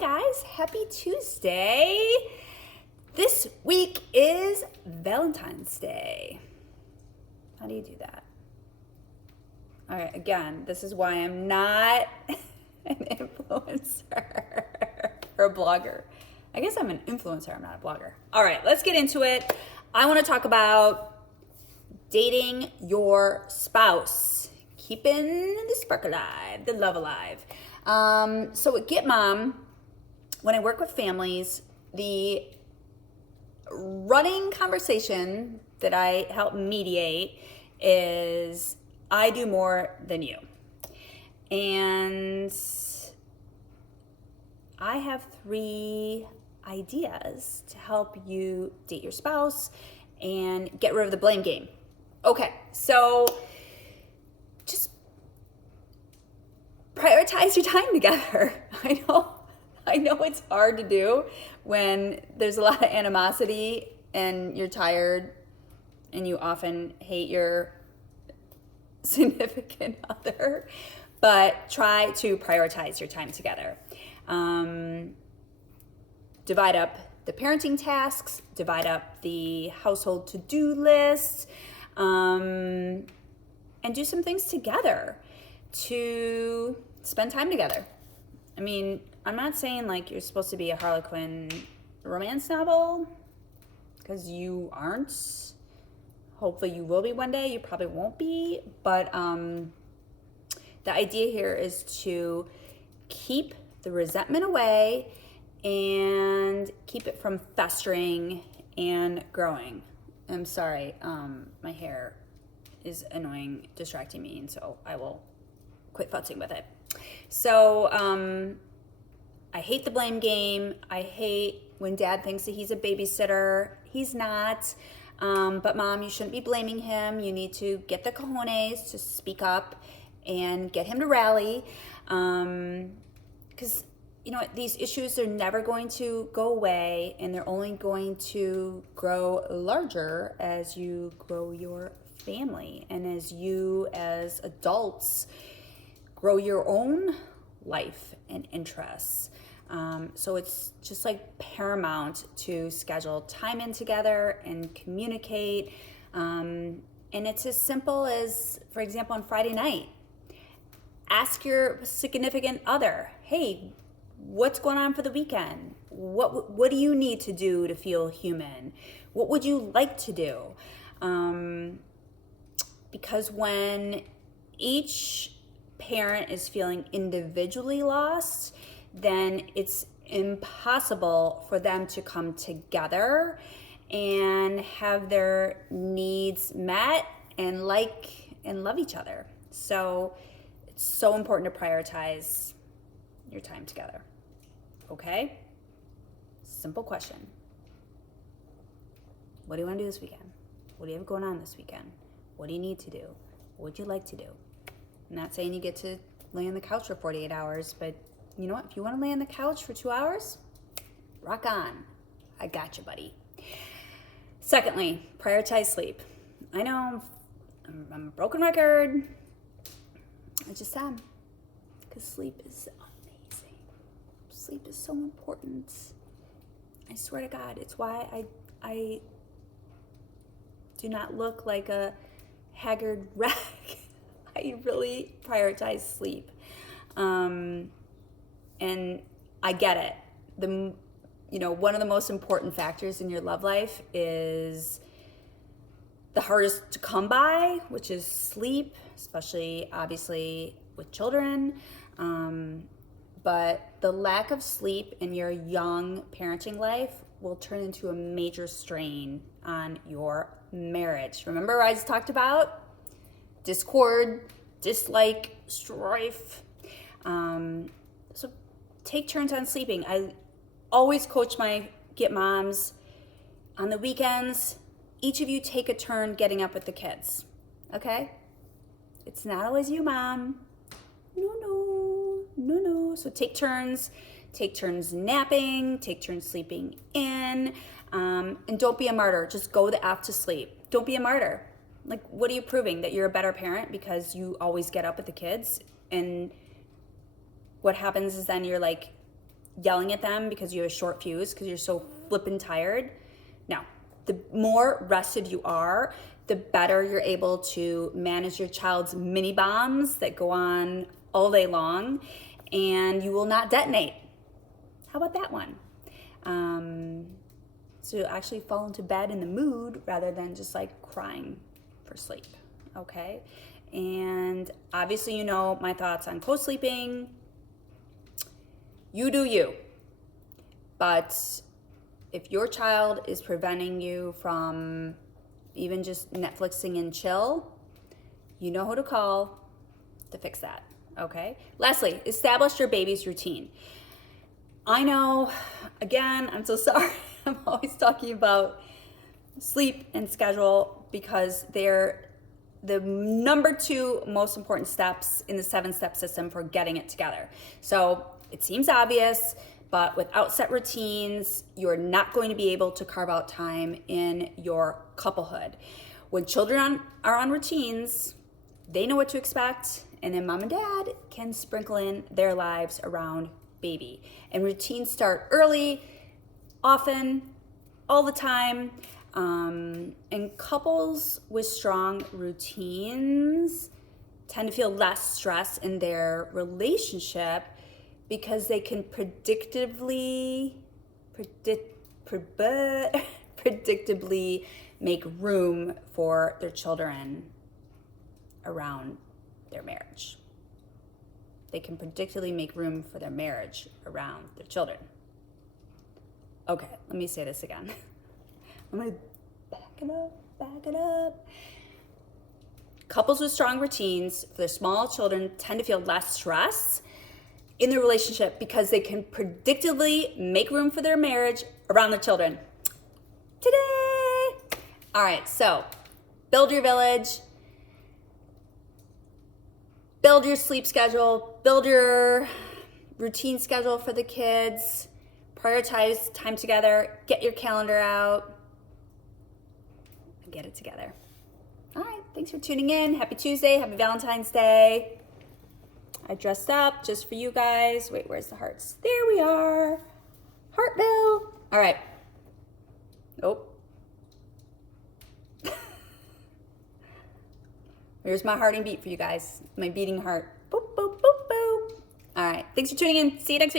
guys, happy Tuesday. This week is Valentine's Day. How do you do that? All right, again, this is why I'm not an influencer or a blogger. I guess I'm an influencer, I'm not a blogger. All right, let's get into it. I want to talk about dating your spouse, keeping the spark alive, the love alive. So at Get Mom, when I work with families, the running conversation that I help mediate is I do more than you. And I have 3 ideas to help you date your spouse and get rid of the blame game. Okay, so just prioritize your time together. I know it's hard to do when there's a lot of animosity and you're tired and you often hate your significant other, but try to prioritize your time together. Divide up the parenting tasks, divide up the household to-do list, and do some things together to spend time together. I mean, I'm not saying like you're supposed to be a Harlequin romance novel, because you aren't. Hopefully you will be one day. You probably won't be. But the idea here is to keep the resentment away and keep it from festering and growing. I'm sorry, my hair is annoying, distracting me, and so I will quit futzing with it. So I hate the blame game. I hate when dad thinks that he's a babysitter. He's not. But mom, you shouldn't be blaming him. You need to get the cojones to speak up and get him to rally. Because, you know, these issues are never going to go away, and they're only going to grow larger as you grow your family and as you as adults grow your own life and interests. So it's just like paramount to schedule time in together and communicate. And it's as simple as, for example, on Friday night, ask your significant other, hey, what's going on for the weekend? What do you need to do to feel human? What would you like to do? Because when each parent is feeling individually lost, then it's impossible for them to come together and have their needs met and like and love each other. So it's so important to prioritize your time together. Okay? Simple question. What do you want to do this weekend? What do you have going on this weekend? What do you need to do? What would you like to do? I'm not saying you get to lay on the couch for 48 hours, but you know what? If you want to lay on the couch for 2 hours, rock on. I got you, buddy. Secondly, prioritize sleep. I know I'm a broken record. I just am. Because sleep is amazing. Sleep is so important. I swear to God, it's why I do not look like a haggard wreck. I really prioritize sleep. And I get it. One of the most important factors in your love life is the hardest to come by, which is sleep, especially obviously with children. But the lack of sleep in your young parenting life will turn into a major strain on your marriage. Remember I just talked about discord, dislike, strife. So take turns on sleeping. I always coach my Get Moms on the weekends. Each of you take a turn getting up with the kids, okay? It's not always you, Mom. No. So take turns napping, take turns sleeping in, and don't be a martyr. Just go the F to sleep. Don't be a martyr. Like, what are you proving? That you're a better parent because you always get up with the kids? And what happens is then you're like yelling at them because you have a short fuse, because you're so flippin' tired. No, the more rested you are, the better you're able to manage your child's mini bombs that go on all day long, and you will not detonate. How about that one? So you'll actually fall into bed in the mood rather than just like crying for sleep, okay? And obviously, you know my thoughts on co-sleeping. You do you. But if your child is preventing you from even just Netflixing and chill, you know who to call to fix that, okay? Lastly, establish your baby's routine. I know, again, I'm so sorry. I'm always talking about sleep and schedule because they're the number 2 most important steps in the 7-step system for getting it together. So it seems obvious, but without set routines, you're not going to be able to carve out time in your couplehood. When children are on routines, they know what to expect, and then mom and dad can sprinkle in their lives around baby. And routines start early, often, all the time. And couples with strong routines tend to feel less stress in their relationship because they can predictably make room for their children around their marriage. They can predictably make room for their marriage around their children. Okay, let me say this again. I'm gonna back it up. Couples with strong routines for their small children tend to feel less stress in their relationship because they can predictably make room for their marriage around their children. Today! All right, so build your village, build your sleep schedule, build your routine schedule for the kids, prioritize time together, get your calendar out, and get it together. All right, thanks for tuning in. Happy Tuesday, happy Valentine's Day. I dressed up just for you guys. Wait, where's the hearts? There we are. Heartville. All right. Oh. Here's my hearting beat for you guys. My beating heart. Boop, boop, boop, boop. All right. Thanks for tuning in. See you next week.